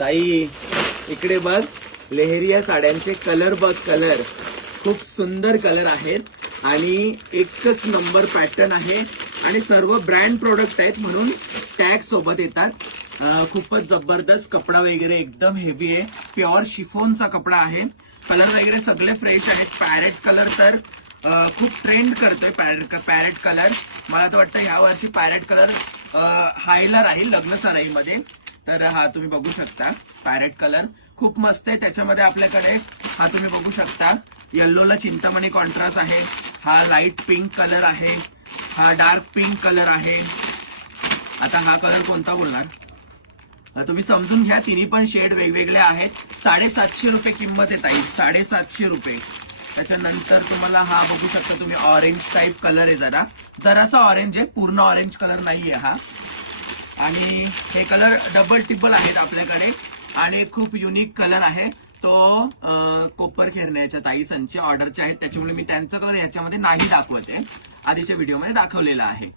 ताई इकडे बघ, लेहरिया साड्यांचे कलर बघ, कलर खूप सुंदर कलर आहेत आणि एकच नंबर पॅटर्न आहे आणि सर्व ब्रँड प्रोडक्ट आहेत म्हणून टॅग सोबत येतात. खूपच जबरदस्त कपडा वगैरे एकदम हेवी आहे. प्युअर शिफॉनचा कपडा आहे. कलर वगैरे सगळे फ्रेश आहेत. पॅरेट कलर तर खूप ट्रेंड करतोय. पॅरेट कलर मला तर वाटतं या वर्षी पॅरेट कलर हायला राहील लग्न सराईमध्ये. तर हा तुम्ही बघू शकता पॅरेट कलर खूप मस्त आहे. त्याच्यामध्ये आपल्याकडे हा तुम्ही बघू शकता येल्लोला चिंतामणी कॉन्ट्रास्ट आहे. हा लाईट पिंक कलर आहे. हा डार्क पिंक कलर आहे. आता हा कलर कोणता बोलणार तुम्ही समजून घ्या. तिन्ही पण शेड वेगवेगळे आहेत. 750 रुपये किंमत आहे ताई, 750 रुपये. त्याच्यानंतर तुम्हाला हा बघू शकता तुम्ही ऑरेंज टाइप कलर आहे. जरासा ऑरेंज आहे, पूर्ण ऑरेंज कलर नाहीये हा. आणि हे कलर डबल टिबल आहेत आपल्याकडे आणि खूप युनिक कलर आहे. तो कोपर खेरण्याच्या ताई संची ऑर्डरचे आहेत, त्याच्यामुळे मी त्यांचा कलर याच्यामध्ये नाही दाखवते. आधीच्या व्हिडिओमध्ये दाखवलेला आहे.